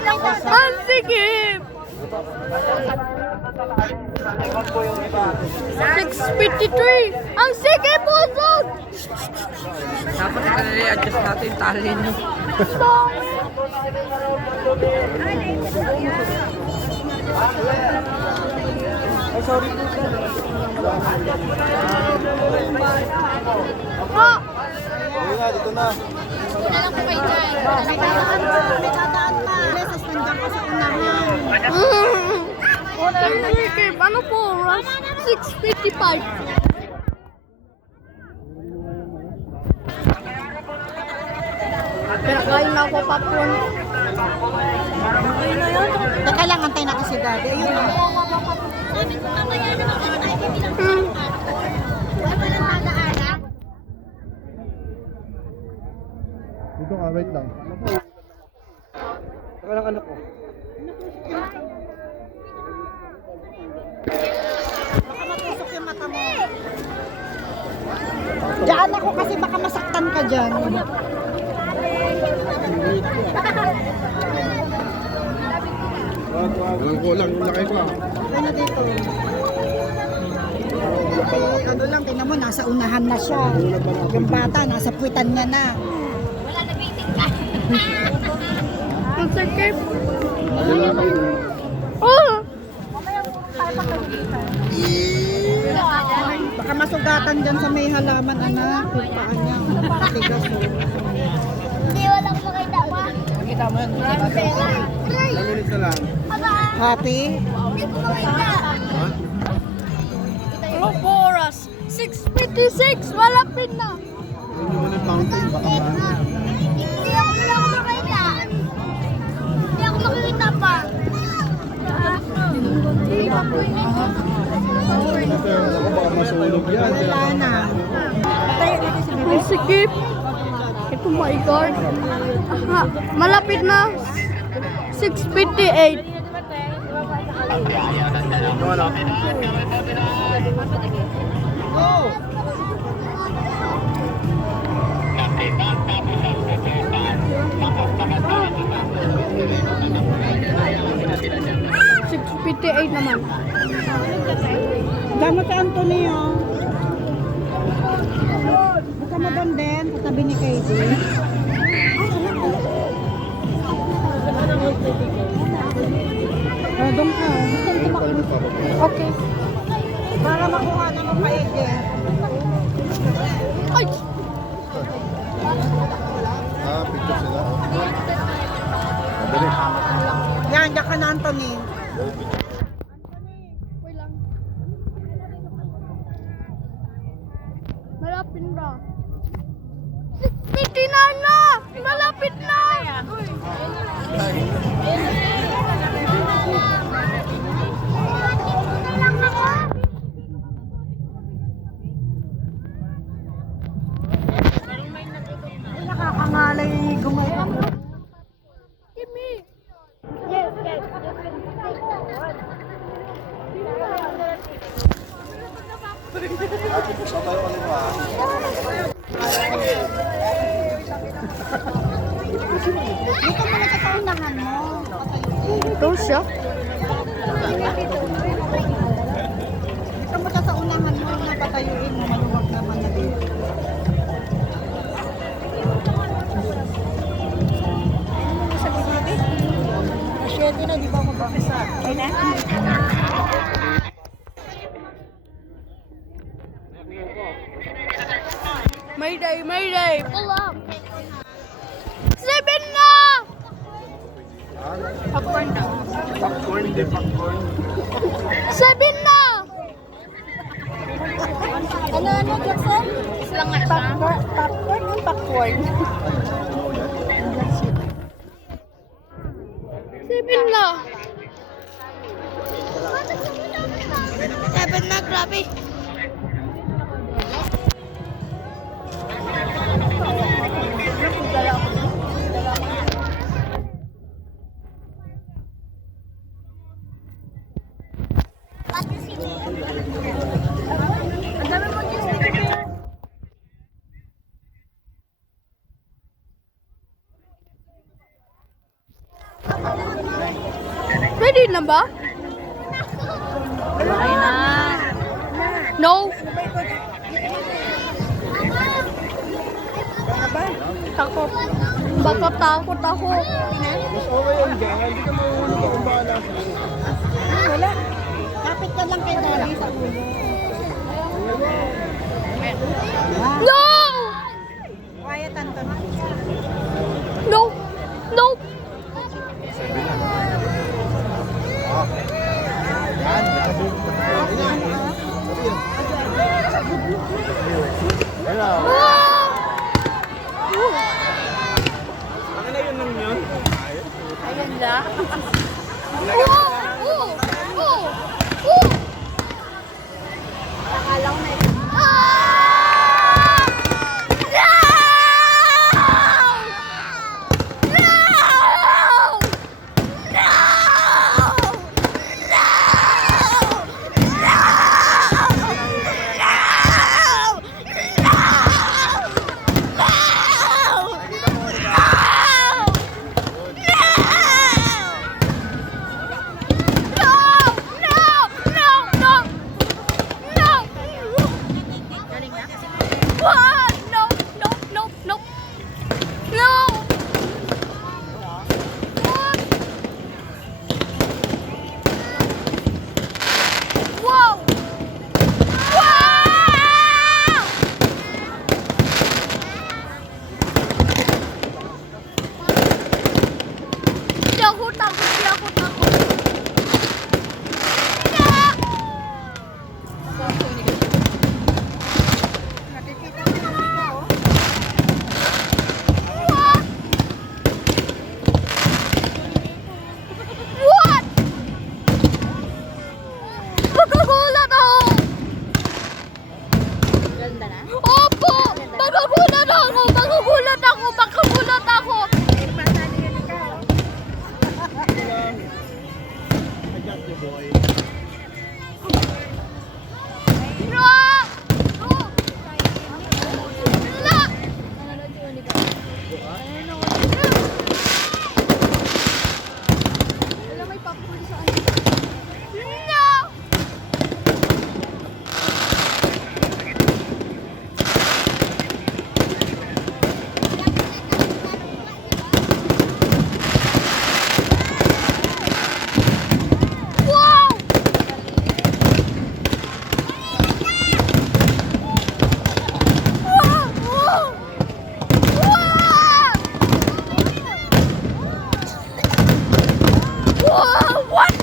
Ang sikip! 653! Ang sikip po, Zod! Dapat i-adjust natin tali nyo. Ay, sorry po. Ha! Ayun na, dito na. May dadaan pa. Beses nandiyan ka sa unahan. Ang sikip! Ano po oras? 6:55. Pero kain na ako popcorn. Teka lang, antay natin si Daddy. Ayun na. Dito ka, wait lang. Saka lang anak ko. Baka matusok yung mata mo. Diyan ako kasi baka masaktan ka dyan. Walang kulang yung laki ko. Ano dito? Ano lang, tingnan mo, nasa unahan na siya. Yung bata, nasa puwitan niya na. Ang sikip! Oh! Baka masugatan dyan sa may halaman, anak. Yung paa niya. Tigas, oh. Hindi, walang makita pa. Makita mo yun. Laminit na lang. Happy? Hindi ko makita. Ano po oras? 6:56! Malapit na! Yun yung ulit mountain, baka maano. Hindi ako makita. Hindi ako makita pa. Ako baka masulog yan. Wala na. Ang sikip. Ito, my God. Aha, malapit na. 6:58. Go! $6.58 naman. Dama kay Antonio. Buka mo doon din, katabi ni Katie. Doon ka. Okay. Para makuha na ng paige. Ay! Ah, picture sila. Dali. Yan, diyan ka na, Anthony. Wait lang. Malapit na. 6:59 na! Malapit na! Nakakangalay gumawa. Kimi! Sa tayo kanina. Dito mo na sa kaunahan mo. Ito siya. Dito mo sa unahan mo na patayuin mo. Maluwag naman na dito. Asyete na, di ba ako bakisa? Ay na? Mayday, Mayday! Pull up! 7 na! Popcorn, hindi popcorn. 7 na! Ano, Jackson? Islangan na. Popcorn yung popcorn. 7 na! 7 na, grabe! Ang dami mo Pwede na ba? Ay na. No. Takot. Baka takot ako. Mas okay yan dyan. Hindi ka mahulog akong bahala sa'yo. Wala. Kapit ka lang kay Daddy sa ulo. No! Quiet, Anton. No! No! Yan, nakabulog ka na. Ayan na. Ayan na. Akala ko na ito. Magugulat ako! Ganda na? Opo! Magugulat ako! Magugulat ako! Magugulat ako! No! No! No! Wala may popcorn sa ano. No! Wow! Wow! Wow! Wow! Wow! What